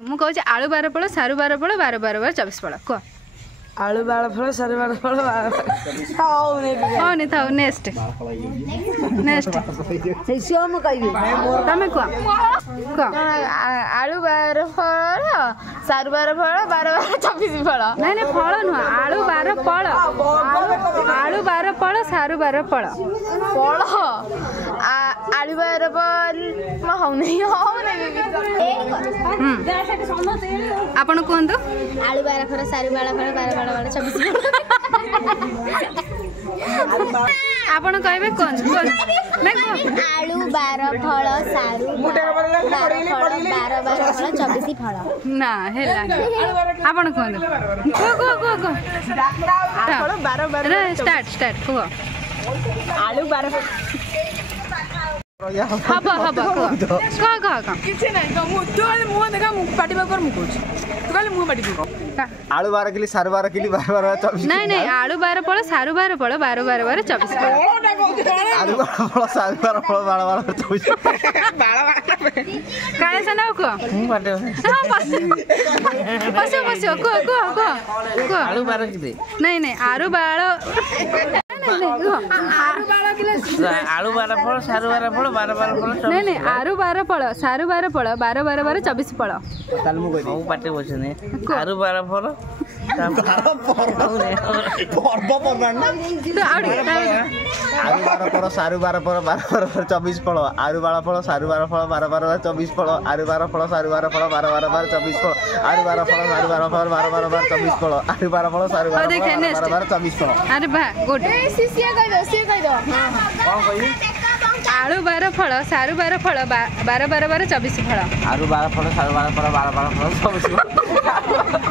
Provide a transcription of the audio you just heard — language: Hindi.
मु कहूँ आलू 12 फल सारू 12 फल 12 12 12 24 फल कह आलू 12 फल सारू 12 फल नहीं था नेक्स्ट नेक्स्ट तमें कह आलू 12 फल सारू 12 फल 12 12 24 फल नहीं नहीं फल नुह आलू 12 फल आलू 12 फल सारू 12 फल फल आलू 12 फल आपण कहतु आलू 12 फल सारू 12 फल 12 12 24 आपण कहबे कौन मैं आलू 12 फल सारू 12 फल 12 फल 24 फल ना हेला आपण कहतु को स्टार्ट स्टार्ट को आलू 12 हब हब कह किसी नहीं तो मु तो मु देखा मु पाटी पर मु कहूची तू खाली मु पाटी को आलू 12 किलो सारू 12 किलो 12 12 24 नहीं नहीं आलू 12 फल सारू 12 फल 12 12 12 24 फल आलू 12 फल सारू 12 फल 12 12 24 काहे से ना को मु पाटे हां बस को आलू 12 किलो नहीं नहीं आलू 12 आलू 12 फल सारू 12 फल 12 12 फल नहीं नहीं आलू 12 फल सारू 12 फल 12 12 12 24 फल ताल मु कहि मु पाटे बसने आलू 12 फल पर्व पर्व आलू 12 फल सारू 12 फल 12 12 24 फल आलू 12 फल सारू 12 फल 12 12 24 फल आलू 12 फल सारू 12 फल 12 12 24 फल आलू 12 फल सारू 12 फल 12 12 24 फल आलू 12 फल सारू 12 फल 12 12 24 फल अरे वाह गुड आलू 12 फल सारू 12 फल 12 12 12 24 फल आलू 12 फल सारू 12 फल 12 12 फल 24 फल